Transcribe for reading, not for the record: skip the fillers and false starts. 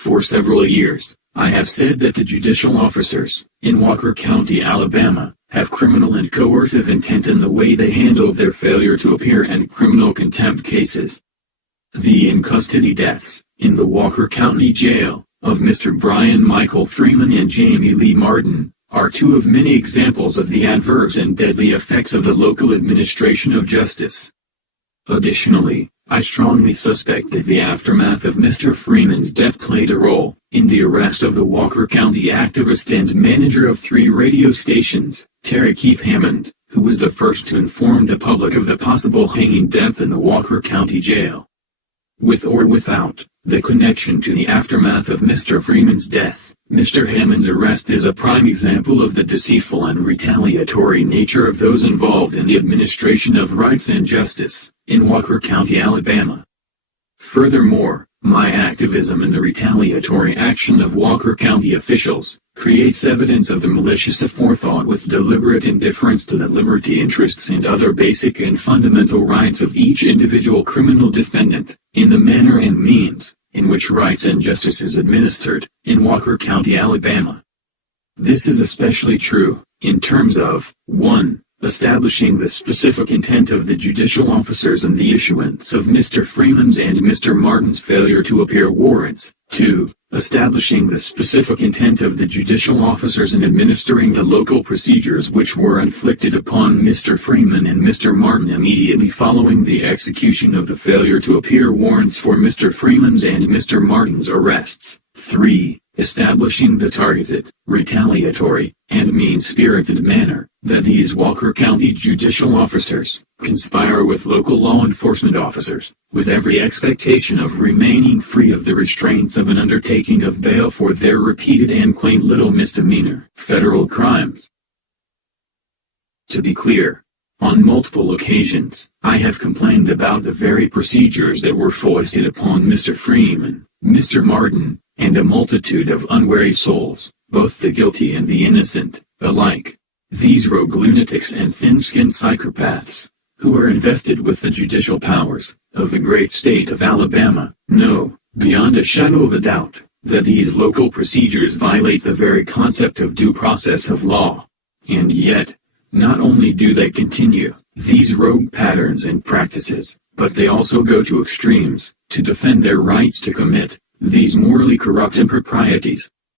For several years, I have said that the judicial officers, in Walker County, Alabama, have criminal and coercive intent in the way they handle their failure to appear and criminal contempt cases. The in-custody deaths, in the Walker County Jail, of Mr. Brian Michael Freeman and Jamie Lee Martin, are two of many examples of the adverse and deadly effects of the local administration of justice. Additionally, I strongly suspect that the aftermath of Mr. Freeman's death played a role in the arrest of the Walker County activist and manager of 3 radio stations, Terry Keith Hammond, who was the first to inform the public of the possible hanging death in the Walker County Jail. With or without the connection to the aftermath of Mr. Freeman's death, Mr. Hammond's arrest is a prime example of the deceitful and retaliatory nature of those involved in the administration of rights and justice, in Walker County, Alabama. Furthermore, my activism in the retaliatory action of Walker County officials creates evidence of the malicious aforethought with deliberate indifference to the liberty interests and other basic and fundamental rights of each individual criminal defendant, in the manner and means in which rights and justice is administered, in Walker County, Alabama. This is especially true, in terms of, 1. Establishing the specific intent of the judicial officers in the issuance of Mr. Freeman's and Mr. Martin's failure to appear warrants. 2. Establishing the specific intent of the judicial officers in administering the local procedures which were inflicted upon Mr. Freeman and Mr. Martin immediately following the execution of the failure to appear warrants for Mr. Freeman's and Mr. Martin's arrests. 3. Establishing the targeted, retaliatory, and mean-spirited manner that these Walker County judicial officers conspire with local law enforcement officers, with every expectation of remaining free of the restraints of an undertaking of bail for their repeated and quaint little misdemeanor federal crimes. To be clear, on multiple occasions, I have complained about the very procedures that were foisted upon Mr. Freeman, Mr. Martin, and a multitude of unwary souls, both the guilty and the innocent, alike. These rogue lunatics and thin-skinned psychopaths, who are invested with the judicial powers of the great state of Alabama, know, beyond a shadow of a doubt, that these local procedures violate the very concept of due process of law. And yet, not only do they continue these rogue patterns and practices, but they also go to extremes to defend their rights to commit these morally corrupt improprieties.